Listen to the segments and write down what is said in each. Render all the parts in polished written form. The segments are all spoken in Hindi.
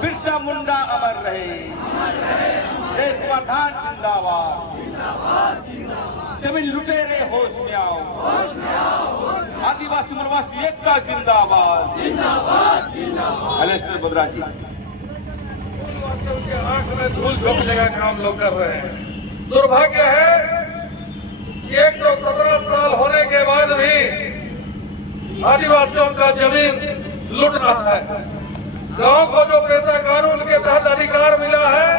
बिरसा मुंडा अमर रहे, जय प्रधान जिंदाबाद, जमीन लुटेरे होश में आओ, आदिवासी वनवासी एकता जिंदाबाद। एलेस्टर बोद्रा जी आंख में धूल झोंकने का काम लोग कर रहे हैं। दुर्भाग्य है कि 117 साल होने के बाद भी आदिवासियों का जमीन लूट रहा है। गांव को जो पेशा कानून के तहत अधिकार मिला है,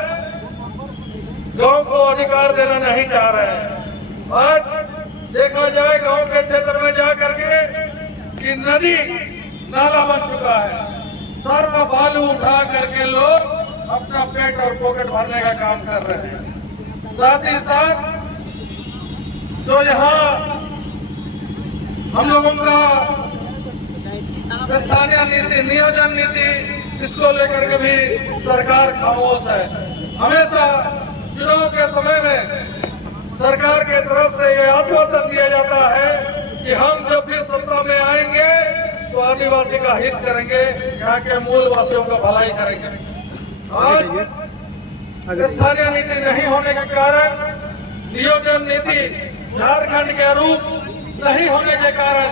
गांव को अधिकार देना नहीं चाह रहे हैं। आज देखा जाए गांव के क्षेत्र में जाकर के कि नदी नाला बन चुका है, सर में बालू उठा करके लोग अपना पेट और पॉकेट भरने का काम कर रहे हैं। साथ ही साथ जो यहाँ हम लोगों का स्थानीय नीति, नियोजन नीति, इसको लेकर के भी सरकार खामोश है। हमेशा चुनाव के समय में सरकार के तरफ से ये आश्वासन दिया जाता है कि हम जब भी सत्ता में आएंगे तो आदिवासी का हित करेंगे, यहाँ के मूल वासियों का भलाई करेंगे। आज स्थानीय नीति नहीं होने के कारण, नियोजन नीति झारखंड के रूप नहीं होने के कारण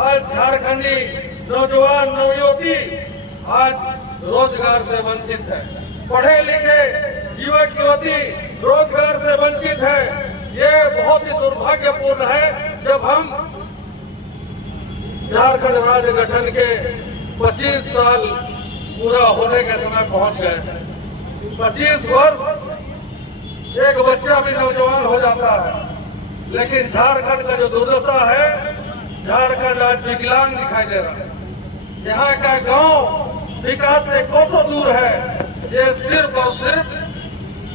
आज झारखंडी नौजवान नवयुवती आज रोजगार से वंचित है। पढ़े लिखे युवक युवती रोजगार से वंचित है। ये बहुत ही दुर्भाग्यपूर्ण है। जब हम झारखंड राज्य गठन के 25 साल पूरा होने के समय पहुंच गए हैं। 25 वर्ष एक बच्चा भी नौजवान हो जाता है, लेकिन झारखंड का जो दुर्दशा है, झारखंड आज विकलांग दिखाई दे रहा है। यहाँ का गांव विकास से कोसों दूर है। ये सिर्फ और सिर्फ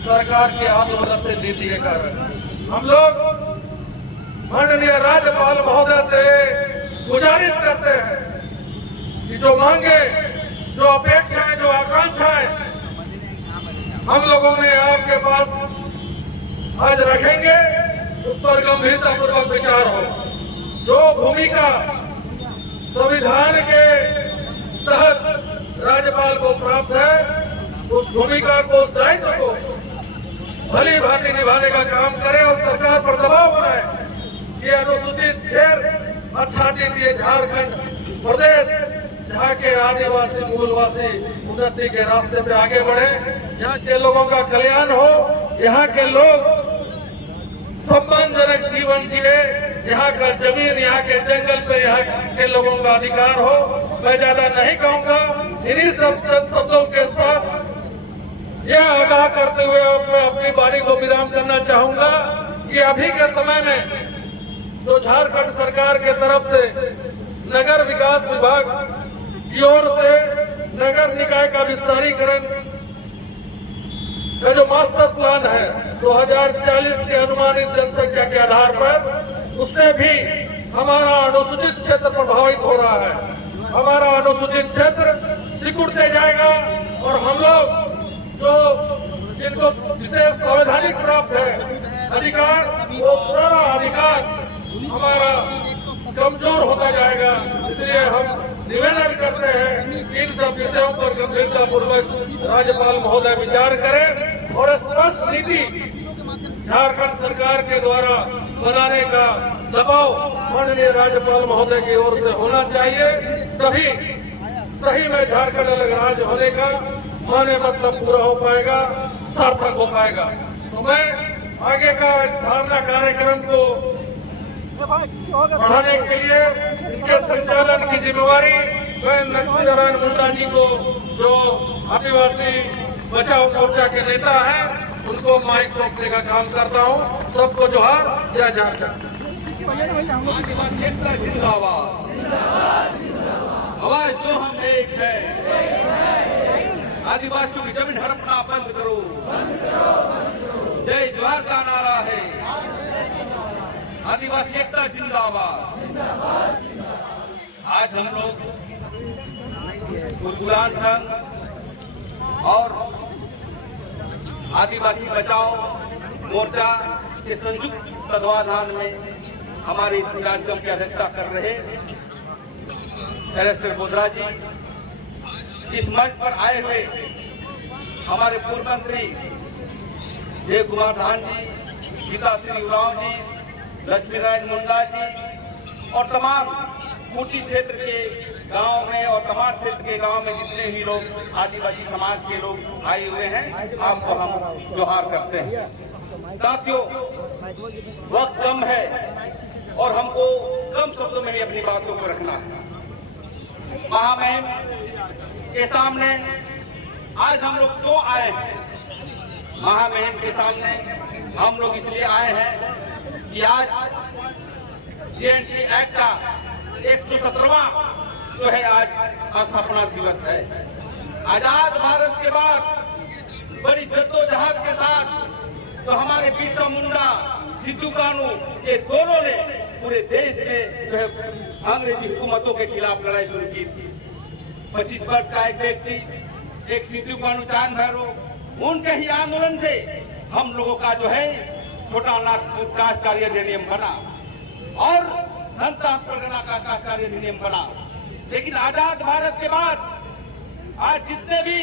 सरकार की आंदोलन से नीति के कारण। हम लोग माननीय राज्यपाल महोदय से गुजारिश करते हैं कि जो मांगे, जो अपेक्षाएं, जो आकांक्षाएं हम लोगों ने आपके पास आज रखेंगे, उस पर गंभीरता पूर्वक विचार हो। जो भूमिका संविधान के तहत राज्यपाल को प्राप्त है, उस भूमिका को, उस दायित्व को भली भांति निभाने का काम करें और सरकार पर दबाव बनाए कि अनुसूचित क्षेत्र आच्छादित ये झारखंड प्रदेश, जहाँ के आदिवासी मूलवासी उन्नति के रास्ते पे आगे बढ़े, यहाँ के लोगों का कल्याण हो, यहाँ के लोग सम्मानजनक जीवन जिए, यहाँ का जमीन, यहाँ के जंगल पे यहाँ के लोगों का अधिकार हो। मैं ज्यादा नहीं कहूँगा, इन्हीं सब चंद शब्दों के साथ यह आगाह करते हुए मैं अपनी बारी को विराम करना चाहूंगा कि अभी के समय में जो झारखंड सरकार के तरफ से नगर विकास विभाग की ओर से नगर निकाय का विस्तारीकरण का जो मास्टर प्लान है 2040 के अनुमानित जनसंख्या के आधार पर, उससे भी हमारा अनुसूचित क्षेत्र प्रभावित हो रहा है। हमारा अनुसूचित क्षेत्र सिकुड़ते जाएगा और हम लोग जो जिनको विशेष संवैधानिक प्राप्त है अधिकार, वो सारा अधिकार हमारा कमजोर होता जाएगा। इसलिए हम निवेदन करते हैं कि इन सब विषयों पर गंभीरता पूर्वक राज्यपाल महोदय विचार करें और स्पष्ट नीति झारखंड सरकार के द्वारा बनाने का दबाव माननीय राज्यपाल महोदय की ओर से होना चाहिए। तभी सही में झारखंड अलग राज्य होने का माने मतलब पूरा हो पाएगा, सार्थक हो पाएगा। तो मैं आगे का इस धारणा कार्यक्रम को बढ़ाने के लिए इसके संचालन की जिम्मेवारी मैं लक्ष्मी नारायण मुंडा जी को, जो आदिवासी बचाओ मोर्चा के नेता हैं, उनको माइक सौंपने का काम करता हूं। सबको जोहार, जय झारखंड। आदिवासी एकता जिंदाबाद, आवाज जो हम एक है। आदिवासियों की जमीन हड़पना बंद करो, जय जवाहर का नारा है। आदिवासी एकता जिंदाबाद। आज हम लोग उद्गुलान संघ और आदिवासी बचाओ मोर्चा के संयुक्त तत्वाधान में हमारे इस कार्यक्रम की अध्यक्षता कर रहे एलेस्टर बोद्रा जी, इस मंच पर आए हुए हमारे पूर्व मंत्री देव कुमार धान जी, गीता श्री उरांव जी, लक्ष्मी नारायण मुंडा जी और तमाम खूंटी क्षेत्र के गांव में और तमाम क्षेत्र के गांव में जितने भी लोग आदिवासी समाज के लोग आए हुए हैं, आपको हम जोहार करते हैं। साथियों, वक्त कम है और हमको कम शब्दों में ही अपनी बातों को रखना है। महामहिम के सामने आज हम लोग क्यों आए हैं? महामहिम के सामने हम लोग इसलिए आए हैं कि आज CNT एक्ट का 117वां जो है आज स्थापना दिवस है। आजाद भारत के बाद बड़ी जद्दोजहद के साथ तो हमारे बिरसा मुंडा, सिद्धू कानू ये दोनों ने पूरे देश में जो है अंग्रेजी हुकूमतों के खिलाफ लड़ाई शुरू की थी। 25 वर्ष का एक व्यक्ति, एक सिद्धू कानू चांद भैरव, उनके ही आंदोलन से हम लोगों का जो है छोटा नागपुर कास्ट कार्य अधिनियम बना और संतान परगना का कास्ट कार्य अधिनियम बना। लेकिन आजाद भारत के बाद आज जितने भी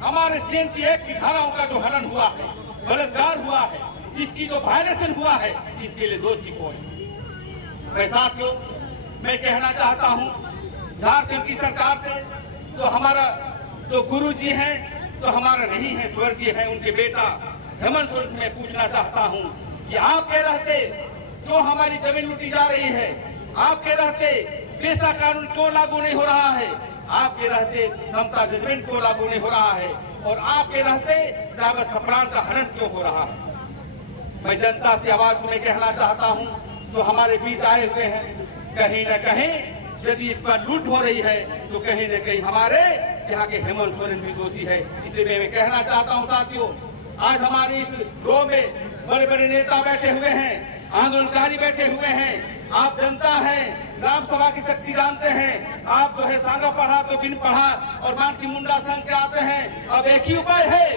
हमारे CNT एक्ट की धाराओं का जो हनन हुआ है, बलात्कार हुआ है, इसकी जो वायलेशन हुआ है, इसके लिए दोषी कौन है? साथियों, मैं कहना चाहता हूं झारखंड की सरकार से, तो हमारा जो गुरु जी हैं तो हमारा नहीं है, स्वर्गीय है, उनके बेटा हेमंत सोरेन से मैं पूछना चाहता हूं कि आपके रहते जो हमारी जमीन लूटी जा रही है, आपके रहते पेशा कानून क्यों लागू नहीं हो रहा है, आपके रहते समता जजमेंट क्यों लागू नहीं हो रहा है और आपके रहते ड्राइवर सप्लान का हनन क्यों हो रहा है? मैं जनता से आवाज में कहना चाहता हूं, तो हमारे बीच आए हुए हैं, कहीं न कहीं यदि इस पर लूट हो रही है तो कहीं न कहीं हमारे यहाँ के हेमंत सोरेन भी दोषी है। इसलिए मैं कहना चाहता हूँ साथियों, आज हमारे इस रो में बड़े बड़े नेता बैठे हुए हैं, आंदोलनकारी बैठे हुए हैं, आप जनता हैं, ग्राम सभा की शक्ति जानते हैं, आप जो है सांगा पढ़ा तो बिन पढ़ा और मान की मुंडा संघ के आते हैं। अब एक ही उपाय है,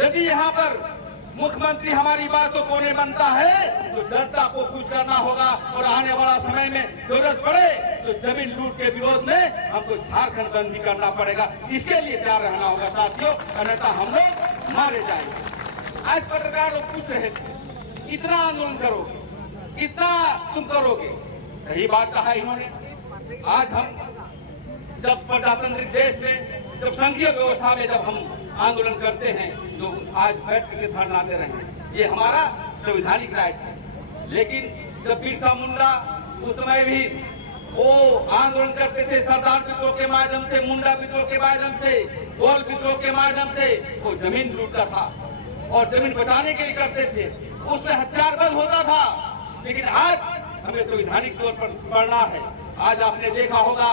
यदि यहाँ पर मुख्यमंत्री हमारी बातों को नहीं मानता है तो जनता को कुछ करना होगा और आने वाला समय में जरूरत पड़े तो जमीन लूट के विरोध में हमको झारखंड बंद भी करना पड़ेगा। इसके लिए तैयार रहना होगा साथियों, अन्यथा हम लोग मारे जाएंगे। आज पत्रकार लोग पूछ रहे थे, कितना आंदोलन करोगे, कितना तुम करोगे? सही बात कहा इन्होंने। आज हम जब प्रजातांत्रिक देश में, जब संघीय व्यवस्था में जब हम आंदोलन करते हैं तो आज बैठ करके धरना दे रहे हैं, ये हमारा संवैधानिक राइट है। लेकिन जब बिरसा मुंडा उस समय भी वो आंदोलन करते थे, सरदार विद्रोह के माध्यम से, मुंडा विद्रोह के माध्यम से, गोल विद्रोह के माध्यम से वो जमीन लूटता था और जमीन बचाने के लिए करते थे, उसमें हथियारबंद होता था। लेकिन आज हमें संवैधानिक तौर पर पढ़ना है। आज आपने देखा होगा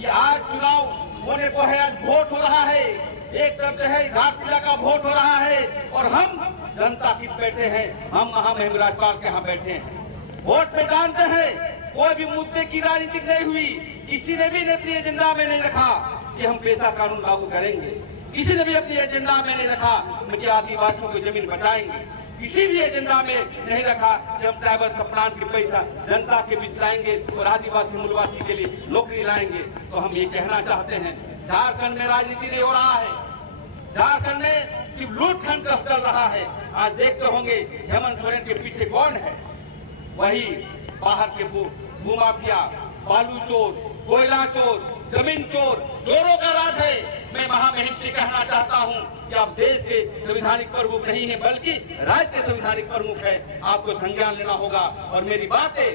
कि आज चुनाव होने को है, आज वोट हो रहा है, एक तरफ जो है घाटशिला का वोट हो रहा है और हम जनता कित बैठे हैं, हम महामहिम राज्यपाल के यहाँ बैठे हैं। वोट में जानते हैं कोई भी मुद्दे की राजनीति नहीं हुई, किसी ने भी अपनी एजेंडा में नहीं रखा कि हम पेशा कानून लागू करेंगे, किसी ने भी अपनी एजेंडा में नहीं रखा कि आदिवासियों को जमीन बचाएंगे, किसी भी एजेंडा में नहीं रखा कि हम ट्राइबल सप्लान के पैसा जनता के बीच लाएंगे और आदिवासी मूलवासी के लिए नौकरी लाएंगे। तो हम ये कहना चाहते हैं, झारखंड में राजनीति नहीं हो रहा है, झारखंड में सिर्फ लूटखंड चल रहा है। आज देखते होंगे हेमंत सोरेन के पीछे कौन है, वही बाहर के भूमाफिया, बालू चोर, कोयला चोर, जमीन चोर, चोरों का राज है। मैं महामहिम से कहना चाहता हूं कि आप देश के संवैधानिक प्रमुख नहीं है बल्कि राज्य के संवैधानिक प्रमुख है, आपको संज्ञान लेना होगा। और मेरी बात है,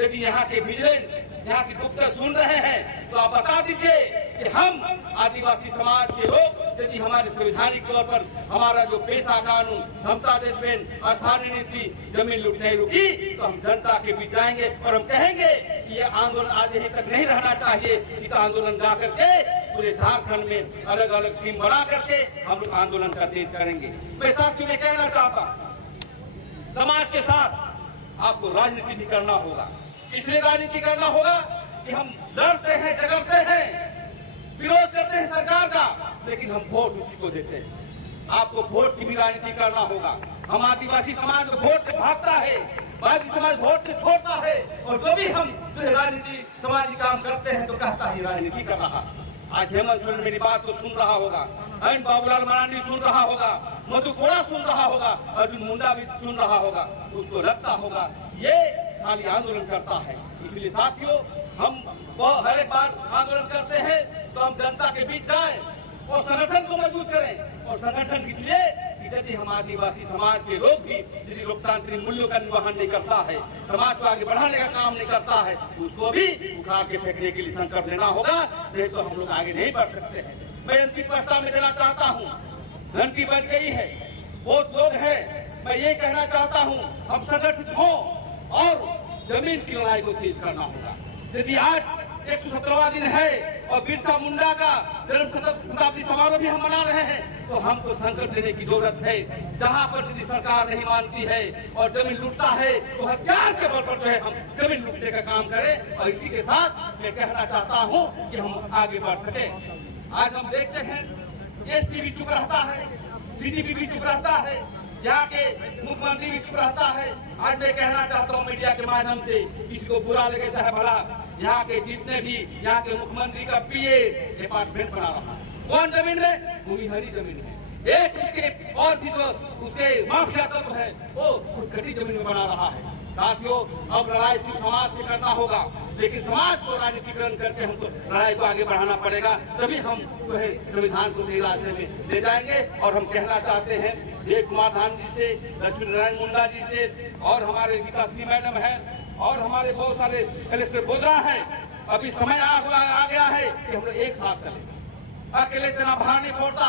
यदि यहाँ के विजिलेंस, यहाँ के गुप्तचर सुन रहे हैं तो आप बता दीजिए कि हम आदिवासी समाज के लोग यदि हमारे संवैधानिक तौर पर हमारा जो पेशा कानून, समता जजमेंट, स्थानीय नीति, जमीन लूट नहीं रुकी तो हम जनता के बीच जाएंगे और हम कहेंगे कि ये आंदोलन आज यहीं तक नहीं रहना चाहिए। इस आंदोलन जा करके पूरे झारखंड में अलग अलग टीम बना करके हम लोग आंदोलन का तेज करेंगे। मैं साथियों में कहना चाहता, समाज के साथ आपको राजनीति भी करना होगा। इसलिए राजनीति करना होगा कि हम लड़ते हैं, झगड़ते हैं, विरोध करते हैं सरकार का, लेकिन हम वोट उसी को देते हैं। आपको वोट की भी राजनीति करना होगा। हम आदिवासी समाज में वोट से भागता है, बाकी समाज वोट से छोड़ता है और जो भी हम जो राजनीति सामाजिक काम करते हैं तो कहता है राजनीति कर रहा। आज हेमंत सोरेन मेरी बात को सुन रहा होगा, एन बाबूलाल मरांडी सुन रहा होगा, मधु कोड़ा सुन रहा होगा, अर्जुन मुंडा भी सुन रहा होगा। उसको लगता होगा ये खाली आंदोलन करता है। इसलिए साथियों, हम हर एक बार आंदोलन करते हैं तो हम जनता के बीच जाएं और संगठन को मजबूत करें। और संगठन इसलिए कि यदि हम आदिवासी समाज के लोग भी यदि लोकतांत्रिक मूल्यों का निर्वहन नहीं करता है, समाज को आगे बढ़ाने का काम नहीं करता है, उसको भी उखाड़ के फेंकने के लिए संकल्प लेना होगा, नहीं तो हम लोग आगे नहीं बढ़ सकते हैं। मैं अंतिम प्रस्ताव में देना चाहता हूँ, घंटी बज गई है, बहुत लोग हैं, मैं ये कहना चाहता हूँ हम संगठित हों और जमीन की लड़ाई को तेज करना होगा। यदि आज 117वां दिन है और बिरसा मुंडा का जन्म शताब्दी समारोह भी हम मना रहे हैं, तो हमको संकल्प लेने की जरूरत है। जहां पर यदि सरकार नहीं मानती है और जमीन लूटता है तो हथियार के बल पर जो है हम जमीन लूटने का काम करें। और इसी के साथ मैं कहना चाहता हूं कि हम आगे बढ़ सके। आज हम देखते हैं एसपी भी चुप रहता है, डीजीपी भी चुप रहता है, यहाँ के मुख्यमंत्री भी चुप रहता है। आज मैं कहना चाहता हूँ मीडिया के माध्यम से, किसी को बुरा लगे चाहे भला, यहाँ के जितने भी यहाँ के मुख्यमंत्री का पीए डिपार्टमेंट बना रहा है। कौन जमीन में? भूमि हरी जमीन है। एक उसके और भी जो उसके माफिया तत्व है वो घटी जमीन में बना रहा है। साथियों, अब लड़ाई सिर्फ समाज से करना होगा, लेकिन समाज को राजनीतिकरण करके हमको लड़ाई को आगे बढ़ाना पड़ेगा, तभी हम जो है संविधान को सही रास्ते में ले जाएंगे। और हम कहना चाहते हैं ये कुमार धाम जी से, लक्ष्मी नारायण मुंडा जी से, और हमारे गीताश्री मैडम है, और हमारे बहुत सारे कलेक्टर बोधरा हैं, अभी समय आ गया है कि हम लोग एक साथ चले। अकेले तना बाहर नहीं फोड़ता।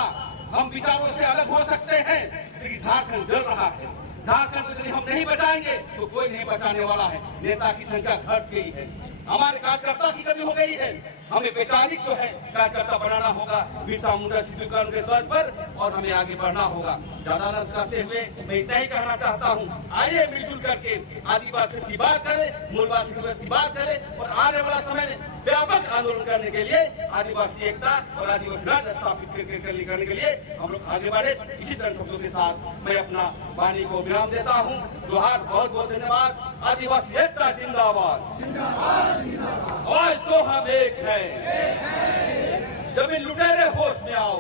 हम विचारों से अलग हो सकते हैं, लेकिन झारखंड जल रहा है। झारखंड को यदि हम नहीं बचाएंगे तो कोई नहीं बचाने वाला है। नेता की संख्या घट गई है, हमारे कार्यकर्ता की कमी हो गई है। हमें वैचारिक जो है कार्यकर्ता बनाना होगा बिरसा मुंडा सिद्धूकरण के तौर पर, और हमें आगे बढ़ना होगा। ज्यादा न करते हुए मैं इतना ही कहना चाहता हूँ, आइए मिलजुल करके आदिवासी की बात करें, मूलवासी की बात करें, और आने वाला समय में व्यापक आंदोलन करने के लिए, आदिवासी एकता और आदिवासी राज स्थापित करने के लिए हम लोग आगे बढ़े। इसी तरह शब्दों के साथ मैं अपना वाणी को विराम देता हूँ। जोहार, बहुत बहुत धन्यवाद। आदिवासी एकता जिंदाबाद, आज तो हम एक है। जमीन लुटेरे होश में आओ।